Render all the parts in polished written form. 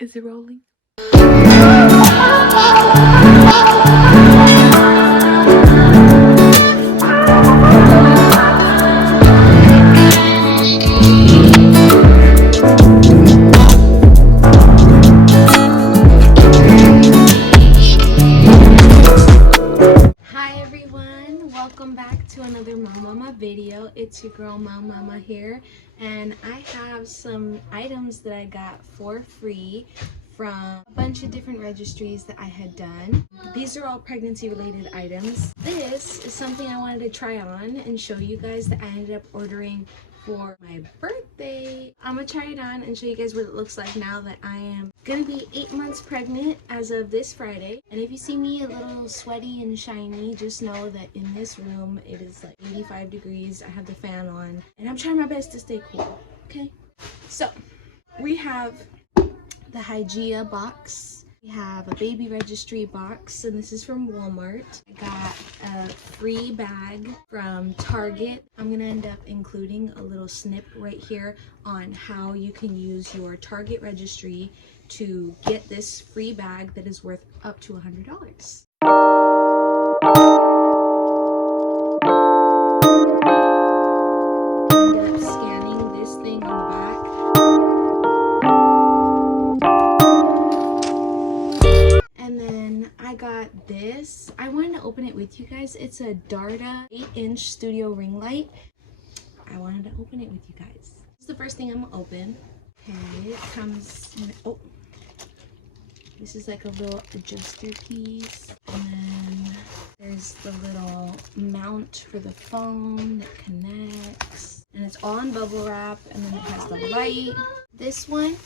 Is it rolling? Hi everyone, welcome back to another Mauhmama video. It's your girl Mauhmama here, and I have some items that I got for free from a bunch of different registries that I had done. These are all pregnancy related items. This is something I wanted to try on and show you guys that I ended up ordering for my birthday. I'm gonna try it on and show you guys what it looks like now that I am gonna be 8 months pregnant as of this Friday. And if you see me a little sweaty and shiny, just know that in this room it is like 85 degrees. I have the fan on and I'm trying my best to stay cool, okay? So we have the Hygiea box. We have a baby registry box, and this is from Walmart. I got a free bag from Target. I'm gonna end up including a little snip right here on how you can use your Target registry to get this free bag that is worth up to $100. I ended up scanning this thing on the back. And then I got this. I wanted to open it with you guys. It's a DARTA 8-inch studio ring light. I wanted to open it with you guys. This is the first thing I'm gonna open. Okay, it comes in, oh, this is like a little adjuster piece. And then there's the little mount for the phone that connects. And it's all in bubble wrap, and then it has the light. This one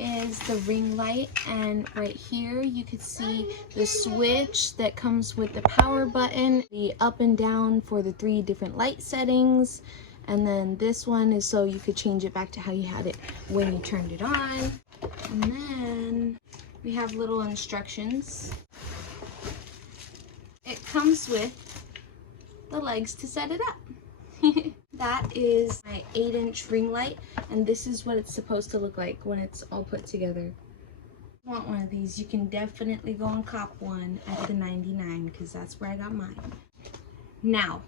is the ring light, and right here you can see the switch that comes with the power button, the up and down for the 3 different light settings, and then this one is so you could change it back to how you had it when you turned it on. And then we have little instructions. It comes with the legs to set it up. That is my 8-inch ring light, and this is what it's supposed to look like when it's all put together. If you want one of these, you can definitely go and cop one at the 99 because that's where I got mine. Now,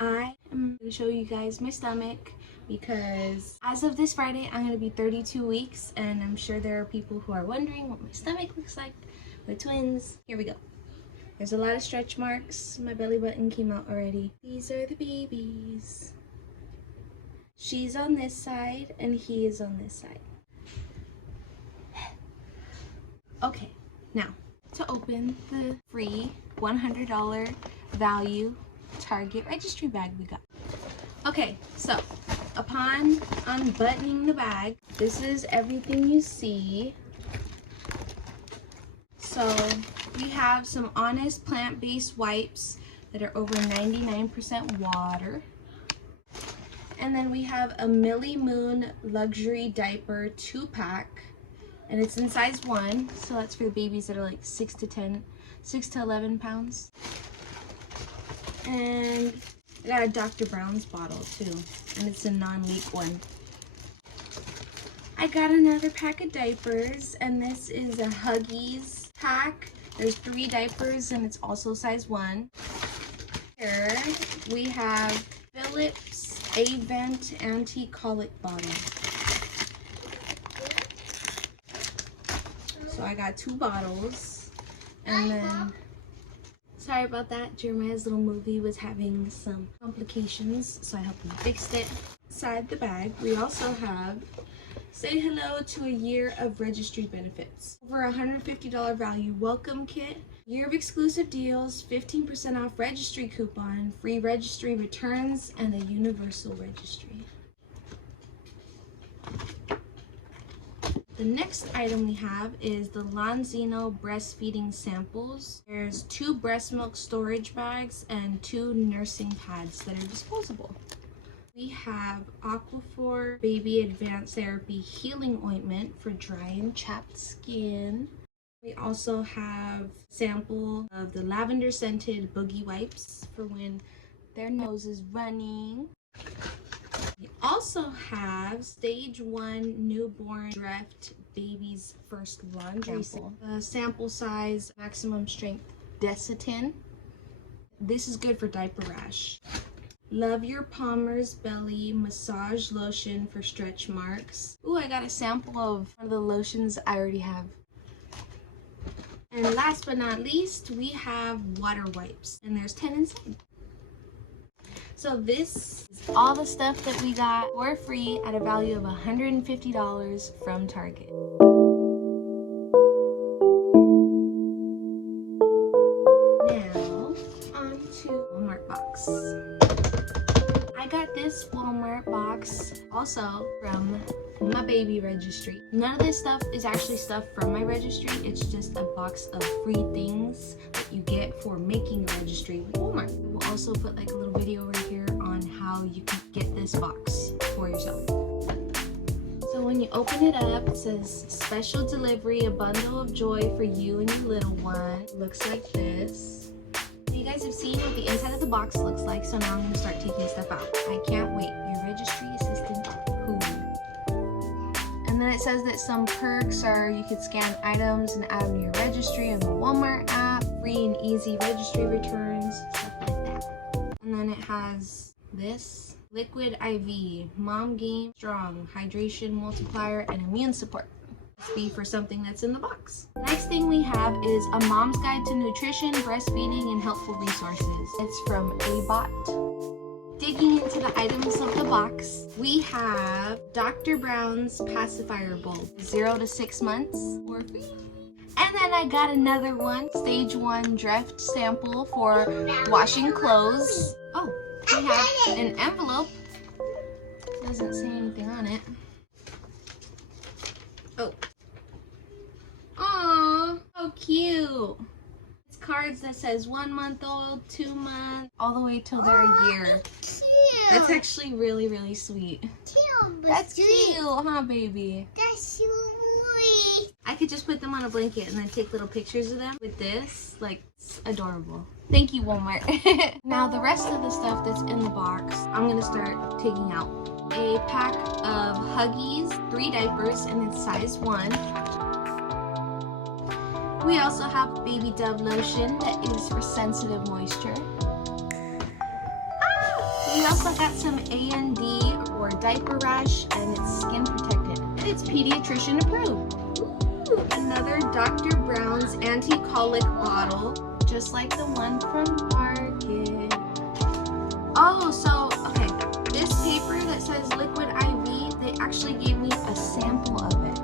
I am going to show you guys my stomach because as of this Friday, I'm going to be 32 weeks, and I'm sure there are people who are wondering what my stomach looks like. We're twins. Here we go. There's a lot of stretch marks. My belly button came out already. These are the babies. She's on this side and he is on this side. Okay, now to open the free $100 value Target registry bag we got. Okay, so upon unbuttoning the bag, this is everything you see. So we have some Honest plant-based wipes that are over 99% water. And then we have a MILLIE Moon luxury diaper 2-pack, and it's in size 1, so that's for the babies that are like 6 to 11 pounds. And I got a Dr. Brown's bottle too, and it's a non-leak one. I got another pack of diapers, and this is a Huggies pack. There's 3 diapers, and it's also size 1. Here we have Philips AVENT Anti-Colic bottle. So I got 2 bottles, and then sorry about that, Jeremiah's little movie was having some complications, so I hope we fixed it. Inside the bag we also have say hello to a year of registry benefits, over $150 value welcome kit, year of exclusive deals, 15% off registry coupon, free registry returns, and a universal registry. The next item we have is the Lonzino breastfeeding samples. There's 2 breast milk storage bags and 2 nursing pads that are disposable. We have Aquaphor Baby Advanced Therapy Healing Ointment for dry and chapped skin. We also have a sample of the lavender scented boogie wipes for when their nose is running. We also have Stage 1 Newborn Dreft baby's first laundry sample. Sample size, maximum strength, Desitin. This is good for diaper rash. Love Your Palmer's Belly Massage Lotion for stretch marks. Ooh, I got a sample of one of the lotions I already have. And last but not least, we have water wipes, and there's 10 inside. So this is all the stuff that we got for free at a value of $150 from Target. Now, on to Walmart box. I got this Walmart box also from my baby registry. None of this stuff is actually stuff from my registry. It's just a box of free things that you get for making a registry with Walmart. We'll also put like a little video right here on how you can get this box for yourself. So when you open it up, it says special delivery, a bundle of joy for you and your little one. It looks like this. You guys have seen what the inside of the box looks like, so now I'm going to start taking stuff out. I can't wait. Your registry assistant, who? And then it says that some perks are you could scan items and add them to your registry on the Walmart app, free and easy registry returns, stuff like that. And then it has this liquid IV, mom game strong, hydration multiplier, and immune support. Be for something that's in the box. Next thing we have is a mom's guide to nutrition, breastfeeding, and helpful resources. It's from AVENT. Digging into the items of the box, we have Dr. Brown's pacifier bulb, 0 to 6 months for free. And then I got another one, stage 1 Dreft sample for washing clothes. Oh, we have an envelope. Doesn't say anything on it. Oh. Aww, so cute. It's cards that says 1 month old, 2 months, all the way till they're a year. Cute. That's actually really, really sweet. Cute. That's cute, huh, baby? That's sweet. I could just put them on a blanket and then take little pictures of them with this. Like, it's adorable. Thank you, Walmart. Now, the rest of the stuff that's in the box, I'm gonna start taking out. A pack of Huggies, 3 diapers, and it's size 1. We also have Baby Dove lotion that is for sensitive moisture. We also got some A&D or diaper rash, and it's skin protectant. And it's pediatrician approved. Ooh, another Dr. Brown's Anti-Colic bottle, just like the one from Target. Oh, so, okay. This paper that says liquid IV, they actually gave me a sample of it.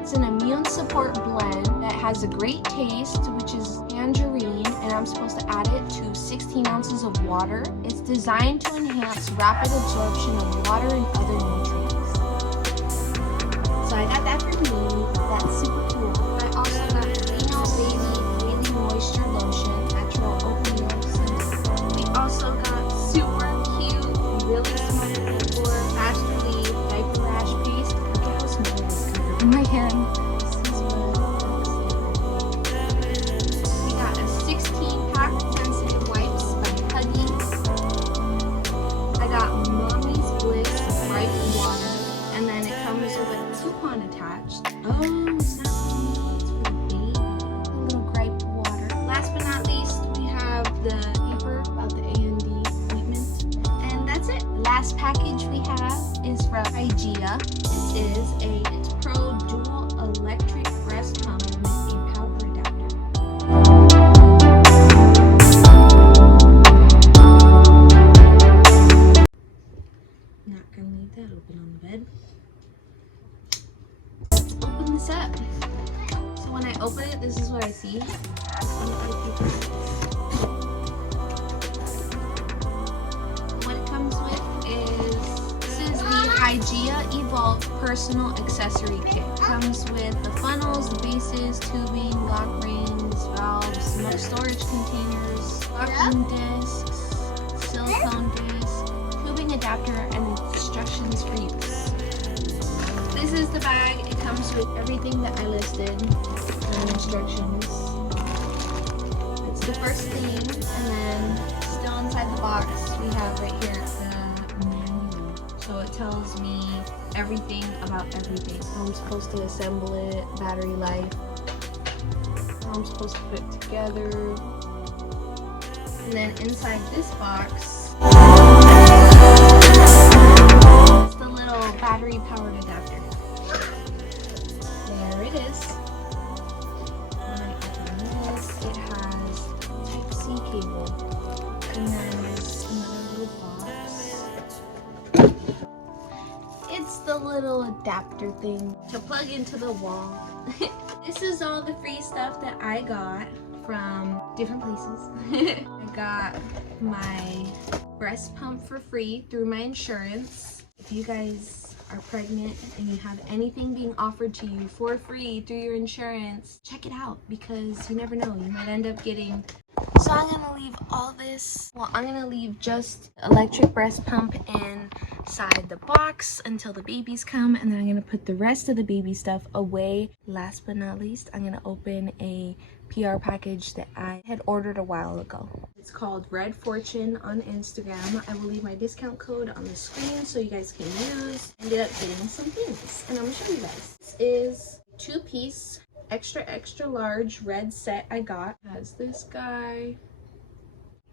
It's an immune support blend that has a great taste, which is tangerine, and I'm supposed to add it to 16 ounces of water. It's designed to enhance rapid absorption of water and other nutrients. So I got that for me. That's super cool. I also got Female Baby Daily Moisture Lotion, natural oatmeal scent. We also got super cute, really smart for fast relief diaper rash paste. Look at how small this is in my hand. We got a 16-pack sensitive wipes by Huggies. I got Mommy's Bliss Bright Water, and then it comes with a coupon attached. Oh, it's not for me, it's for the baby. A little gripe water. Last but not least, we have the paper about the A&D ointment. And that's it. Last package we have is from IGEA. This is a Pro Dual Electric Breast Pump with a power adapter. Not gonna leave that open on the bed. Let's open this up. So when I open it, this is what I see. What it comes with is, this is the IGEA Evolve Personal Accessory Kit. It comes with the funnels, the bases, tubing, lock rings, valves, milk storage containers, locking discs, silicone disc, tubing adapter, and instructions for use. This is the bag. It comes with everything that I listed and instructions. It's the first thing, and then still inside the box we have right here the manual. So it tells me everything about everything. How I'm supposed to assemble it, battery life, how I'm supposed to put it together. And then inside this box is the little battery powered adapter. There it is. When I open this, it has Type-C cable. And then there's another little box. It's the little adapter thing to plug into the wall. This is all the free stuff that I got from different places. I got my breast pump for free through my insurance. If you guys are pregnant and you have anything being offered to you for free through your insurance, check it out, because you never know, you might end up getting. So I'm gonna leave all this, well, I'm gonna leave just electric breast pump inside the box until the babies come, and then I'm gonna put the rest of the baby stuff away. Last but not least, I'm gonna open a PR package that I had ordered a while ago. It's called REDDFORTUNE on Instagram. I will leave my discount code on the screen so you guys can use. Ended up getting some things, and I'm gonna show you guys. This is a 2-piece extra large red set I got. It has this guy,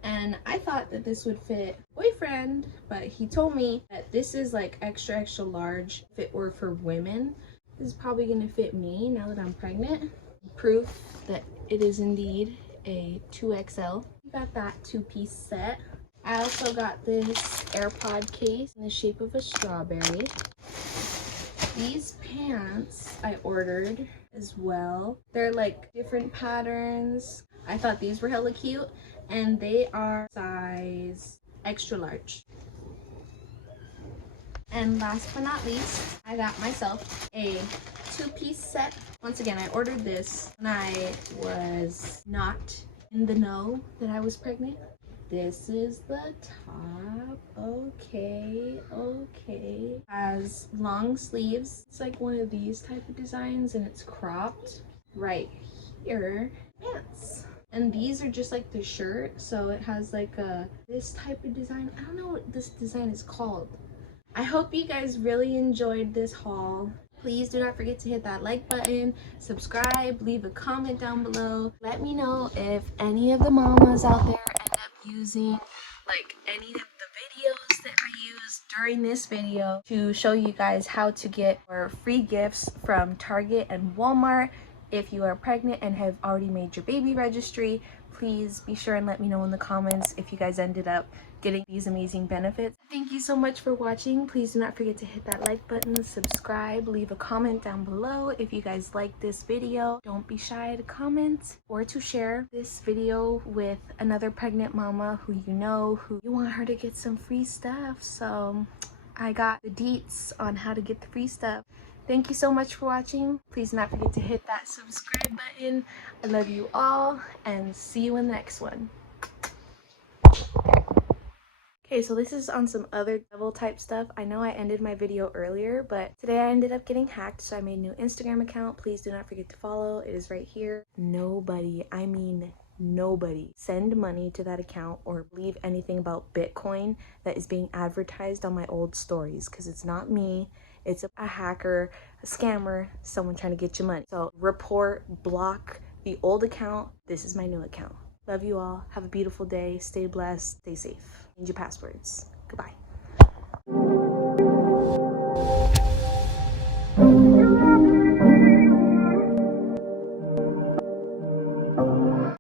and I thought that this would fit boyfriend, but he told me that this is like extra large. If it were for women, this is probably gonna fit me now that I'm pregnant. Proof that it is indeed a 2XL. Got that 2-piece set. I also got this AirPod case in the shape of a strawberry. These pants I ordered as well. They're like different patterns. I thought these were hella cute, and they are size extra large. And last but not least, I got myself a 2-piece set. Once again, I ordered this when I was not in the know that I was pregnant. This is the top. Okay. Has long sleeves. It's like one of these type of designs, and it's cropped right here. Pants. And these are just like the shirt, so it has like this type of design. I don't know what this design is called. I hope you guys really enjoyed this haul. Please do not forget to hit that like button, subscribe, leave a comment down below. Let me know if any of the mamas out there end up using like any of the videos that I used during this video to show you guys how to get your free gifts from Target and Walmart. If you are pregnant and have already made your baby registry, please be sure and let me know in the comments if you guys ended up getting these amazing benefits. Thank you so much for watching. Please do not forget to hit that like button, subscribe, leave a comment down below if you guys like this video. Don't be shy to comment or to share this video with another pregnant mama who you know, who you want her to get some free stuff. So I got the deets on how to get the free stuff. Thank you so much for watching. Please do not forget to hit that subscribe button. I love you all, and see you in the next one. Okay, so this is on some other devil type stuff. I know I ended my video earlier, but today I ended up getting hacked, so I made a new Instagram account. Please do not forget to follow. It is right here. Nobody, I mean nobody, send money to that account or leave anything about Bitcoin that is being advertised on my old stories, because it's not me. It's a hacker, a scammer, someone trying to get your money. So report, block the old account. This is my new account. Love you all. Have a beautiful day. Stay blessed. Stay safe. Change your passwords. Goodbye.